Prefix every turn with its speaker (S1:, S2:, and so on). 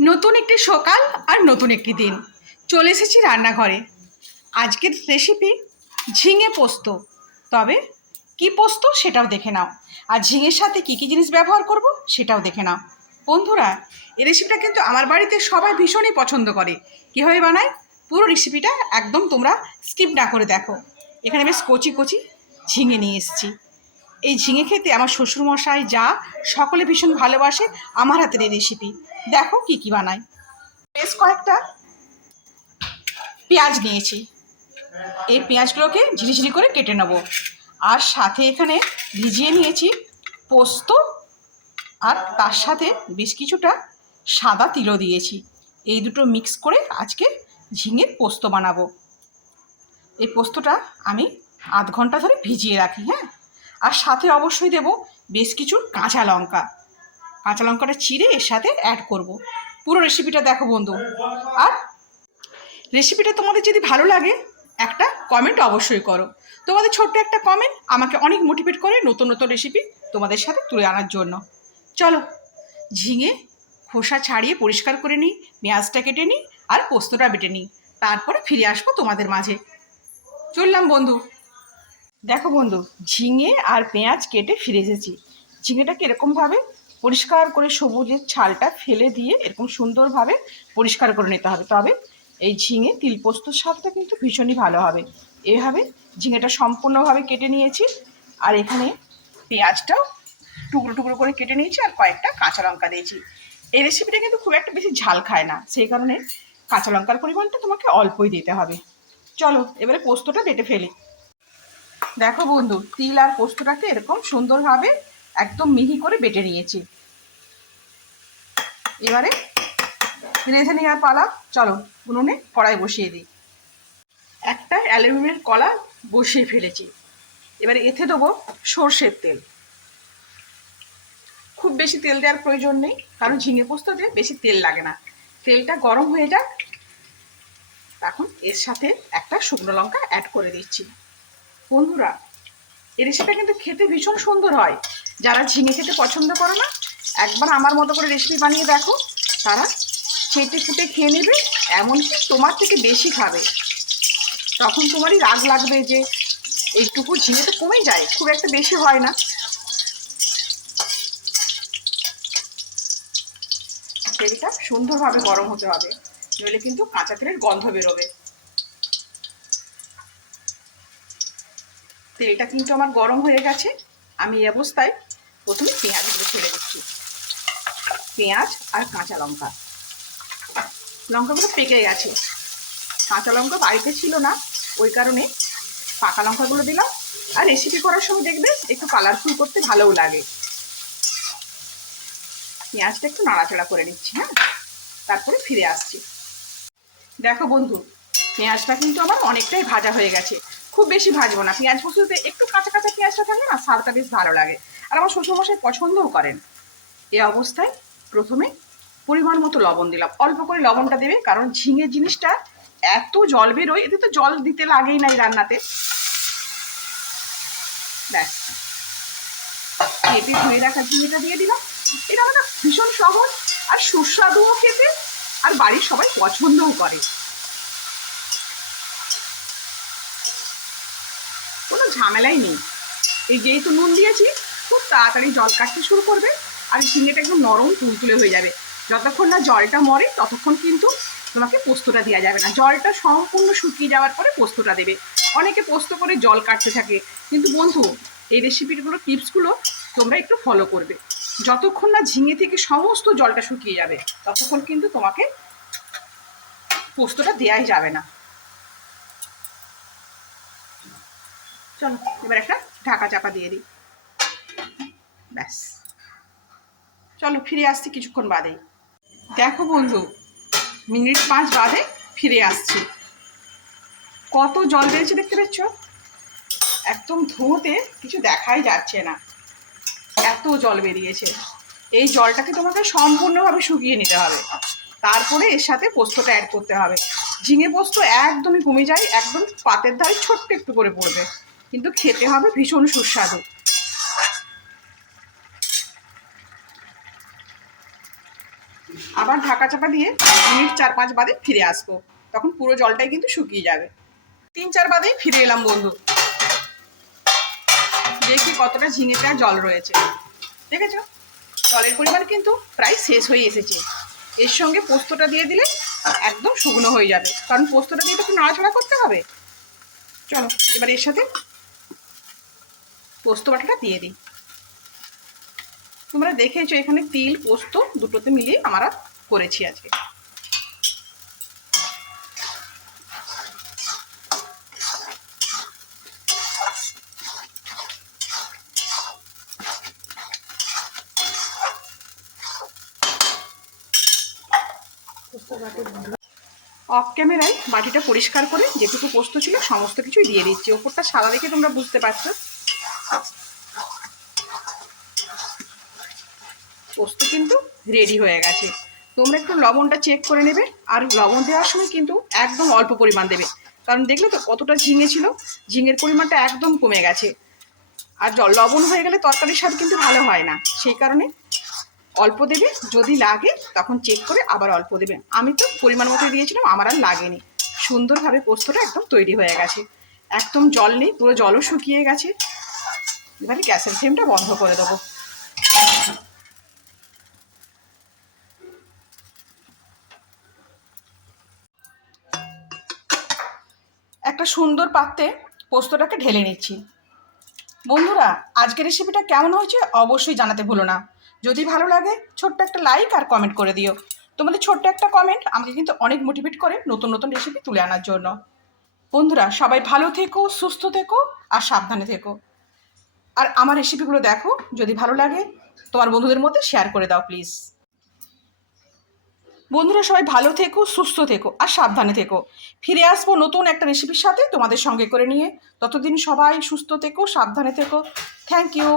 S1: নতুন একটি সকাল আর নতুন একটি দিন। চলে এসেছি রান্নাঘরে। আজকের রেসিপি ঝিঙে পোস্ত। তবে কি পোস্ত সেটাও দেখে নাও। আর ঝিঙের সাথে কী কী জিনিস ব্যবহার করব সেটাও দেখে নাও। বন্ধুরা, এই রেসিপিটা কিন্তু আমার বাড়িতে সবাই ভীষণই পছন্দ করে। কীভাবে বানায়? পুরো রেসিপিটা একদম তোমরা স্কিপ না করে দেখো। এখানে বেশ কচি কচি ঝিঙে নিয়ে এসেছি। এই ঝিঙে খেতে আমার শ্বশুরমশাই যা সকলে ভীষণ ভালোবাসে, আমার হাতের এই রেসিপি দেখো কি কি বানাই বেশ কয়েকটা পেঁয়াজ নিয়েছি। এই পেঁয়াজগুলোকে ঝিরিঝিরি করে কেটে নেব। আর সাথে এখানে ভিজিয়ে নিয়েছি পোস্ত, আর তার সাথে বেশ কিছুটা সাদা তিলও দিয়েছি। এই দুটো মিক্স করে আজকে ঝিঙের পোস্ত বানাবো। এই পোস্তটা আমি আধ ঘণ্টা ধরে ভিজিয়ে রাখি হ্যাঁ? আর সাথে অবশ্যই দেব বেশ কিছু কাঁচা লঙ্কা। কাঁচা লঙ্কাটা চিড়ে এর সাথে অ্যাড করব। পুরো রেসিপিটা দেখো বন্ধু। আর রেসিপিটা তোমাদের যদি ভালো লাগে, একটা কমেন্ট অবশ্যই করো। তোমাদের ছোট্ট একটা কমেন্ট আমাকে অনেক মোটিভেট করে নতুন নতুন রেসিপি তোমাদের সাথে তুলে আনার জন্য। চলো, ঝিঙে খোসা ছাড়িয়ে পরিষ্কার করে নিই, পেঁয়াজটা কেটে নিই আর পোস্তটা বেটে নিই। তারপরে ফিরে আসব তোমাদের মাঝে। চললাম বন্ধু। দেখো বন্ধু, ঝিঙে আর পেঁয়াজ কেটে ফিরে এসেছি। ঝিঙেটাকে এরকমভাবে পরিষ্কার করে সবুজের ছালটা ফেলে দিয়ে এরকম সুন্দরভাবে পরিষ্কার করে নিতে হবে। তবে এই ঝিঙে তিলপোস্তর স্বাদটা কিন্তু ভীষণই ভালো হবে। এভাবে ঝিঙেটা সম্পূর্ণভাবে কেটে নিয়েছি। আর এখানে পেঁয়াজটাও টুকরো টুকরো করে কেটে নিয়েছি আর কয়েকটা কাঁচা লঙ্কা দিয়েছি। এই রেসিপিটা কিন্তু খুব একটা বেশি ঝাল খায় না। সেই কারণে কাঁচা লঙ্কার পরিমাণটা তোমাকে অল্পই দিতে হবে। চলো, এবারে পোস্তটা বেটে ফেলি। দেখো বন্ধু, তিল আর পোস্তটাকে এরকম সুন্দরভাবে একদম মিহি করে বেটে নিয়েছি। এবারে রেঁধে নেওয়ার পালা, চলো উনুনে কড়াই বসিয়ে দিই। একটা অ্যালুমিনিয়ামের কলা বসিয়ে ফেলেছি। এবারে এতে দেবো সর্ষের তেল। খুব বেশি তেল দেওয়ার প্রয়োজন নেই, কারণ ঝিঙে পোস্ততে বেশি তেল লাগে না। তেলটা গরম হয়ে যাক তখন এর সাথে একটা শুকনো লঙ্কা অ্যাড করে দিচ্ছি। বন্ধুরা, এই রেসিপিটা কিন্তু খেতে ভীষণ সুন্দর হয়। যারা ঝিঙে খেতে পছন্দ করে না, একবার আমার মতো করে রেসিপি বানিয়ে দেখো। তারা চেটে ফুটে খেয়ে নেবে, এমনকি তোমার থেকে বেশি খাবে। তখন তোমারই রাগ লাগবে যে, এইটুকু ঝিঙে তো কমে যায়, খুব একটা বেশি হয় না। তেলটা সুন্দরভাবে গরম হতে হবে, নইলে কিন্তু কাঁচা তেলের গন্ধ বেরোবে। তেলটা কিন্তু আমার গরম হয়ে গেছে। আমি এই অবস্থায় প্রথমে পেঁয়াজগুলো ছেড়ে দিচ্ছি। পেঁয়াজ আর কাঁচা লঙ্কা। লঙ্কাগুলো পেকে গেছে। কাঁচা লঙ্কা বাড়িতে ছিল না, ওই কারণে পাকা লঙ্কাগুলো দিলাম। আর রেসিপি করার সময় দেখবে একটু কালারফুল করতে ভালোও লাগে। পেঁয়াজটা একটু নাড়াচাড়া করে নিচ্ছি হ্যাঁ? তারপরে ফিরে আসছি। দেখো বন্ধু, পেঁয়াজটা কিন্তু আমার অনেকটাই ভাজা হয়ে গেছে। খুব বেশি ভাজবো না পেঁয়াজ পোস্ততে একটু কাঁচা কাঁচা পেঁয়াজটা থাকলে না, স্বাদটা বেশ ভালো লাগে। আর আমার শ্বশুরমশাই পছন্দও করেন। এ অবস্থায় প্রথমে পরিমাণ মতো লবণ দিলাম। অল্প করে লবণটা দেবে, কারণ ঝিঙে জিনিসটা এত জল বেরোয়, এতে তো জল দিতে লাগেই না এই রান্নাতে। ব্যাস। কেটে ধুয়ে রাখা ঝিঙেটা দিয়ে দিলাম। এটা আমার ভীষণ সহজ আর সুস্বাদুও খেতে, আর বাড়ির সবাই পছন্দও করে। কোনো ঝামেলাই নেই। এই যেহেতু নুন দিয়েছি, খুব তাড়াতাড়ি জল কাটতে শুরু করবে আর ঝিঙেটা একদম নরম তুলতুলে হয়ে যাবে। যতক্ষণ না জলটা মরে, ততক্ষণ কিন্তু তোমাকে পোস্তটা দেওয়া যাবে না। জলটা সম্পূর্ণ শুকিয়ে যাওয়ার পরে পোস্তটা দেবে। অনেকে পোস্ত করে জল কাটতে থাকে। কিন্তু বন্ধু, এই রেসিপিগুলো টিপসগুলো তোমরা একটু ফলো করবে। যতক্ষণ না ঝিঙে থেকে সমস্ত জলটা শুকিয়ে যাবে, ততক্ষণ কিন্তু তোমাকে পোস্তটা দেওয়াই যাবে না। চলো, এবার একটা ঢাকা চাপা দিয়ে দিই। ব্যাস। চলো, ফিরে আসছি কিছুক্ষণ বাদেই দেখো বন্ধু, মিনিট পাঁচ বাদে ফিরে আসছি। কত জল বেড়েছে দেখতে পাচ্ছ? একদম ধোঁতে কিছু দেখাই যাচ্ছে না। এত জল বেরিয়েছে। এই জলটাকে তোমাকে সম্পূর্ণভাবে শুকিয়ে নিতে হবে। তারপরে এর সাথে পোস্তটা অ্যাড করতে হবে। ঝিঙে পোস্ত একদমই কমে যায়, একদম পাতের ধারে ছোট্ট একটু করে পড়বে। কিন্তু খেতে হবে ভীষণ সুস্বাদু। আবার ঢাকা চাপা দিয়ে মিনিট চার পাঁচ বাদে ফিরে আসব। তখন পুরো জলটাই কিন্তু শুকিয়ে যাবে। তিন চার বাদেই ফিরে এলাম বন্ধু। দেখি কতটা ঝিঙেটা জল রয়েছে। দেখেছ? জলের পরিমাণ কিন্তু প্রায় শেষ হয়ে এসেছে। এর সঙ্গে পোস্তটা দিয়ে দিলে একদম শুকনো হয়ে যাবে। কারণ পোস্তটা দিয়ে তো একটু নাড়াচাড়া করতে হবে। চলো, এবার এর সাথে পোস্ত বাটাটা দিয়ে দিই। তোমরা দেখেছ এখানে তিল, পোস্ত দুটোতে মিলিয়ে আমরা করেছি আজকে। অফ ক্যামেরায় বাটিটা পরিষ্কার করে যেটুকু পোস্ত ছিল সমস্ত কিছুই দিয়ে দিচ্ছি। ওপরটা সাদা দেখে তোমরা বুঝতে পারছ। পোস্ত কিন্তু রেডি হয়ে গেছে। তোমরা একটু লবণটা চেক করে নেবে, আর লবণ দেওয়ার সময় কিন্তু একদম অল্প পরিমাণ দেবে। কারণ দেখলে তো কতটা ঝিঙে ছিল? ঝিঙের পরিমাণটা একদম কমে গেছে। আর জল লবণ হয়ে গেলে তরকারির স্বাদ কিন্তু ভালো হয় না। সেই কারণে অল্প দেবে, যদি লাগে তখন চেক করে আবার অল্প দেবে। আমি তো পরিমাণ মতো দিয়েছিলাম, আমার আর লাগেনি। সুন্দরভাবে পোস্তটা একদম তৈরি হয়ে গেছে। একদম জল নেই, পুরো জলও শুকিয়ে গেছে। এবারে গ্যাসের ফ্লেমটা বন্ধ করে দেবো। একটা সুন্দর পাত্রে পোস্তটাকে ঢেলে নিচ্ছি। বন্ধুরা, আজকের রেসিপিটা কেমন হয়েছে অবশ্যই জানাতে ভুলো না। যদি ভালো লাগে, ছোট্ট একটা লাইক আর কমেন্ট করে দিও। তোমাদের ছোট্ট একটা কমেন্ট আমাকে কিন্তু অনেক মোটিভেট করে নতুন নতুন রেসিপি তুলে আনার জন্য। বন্ধুরা, সবাই ভালো থেকো, সুস্থ থেকো আর সাবধানে থেকো। আর আমার রেসিপিগুলো দেখো, যদি ভালো লাগে, তোমার বন্ধুদের মধ্যে শেয়ার করে দাও প্লিজ বন্ধুরা, সবাই ভালো থেকো, সুস্থ থেকো, আর সাবধানে থেকো। ফিরে আসব নতুন একটা রেসিপির সাথে তোমাদের সঙ্গে করে নিয়ে। ততদিন সবাই সুস্থ থেকো, সাবধানে থেকো। Thank you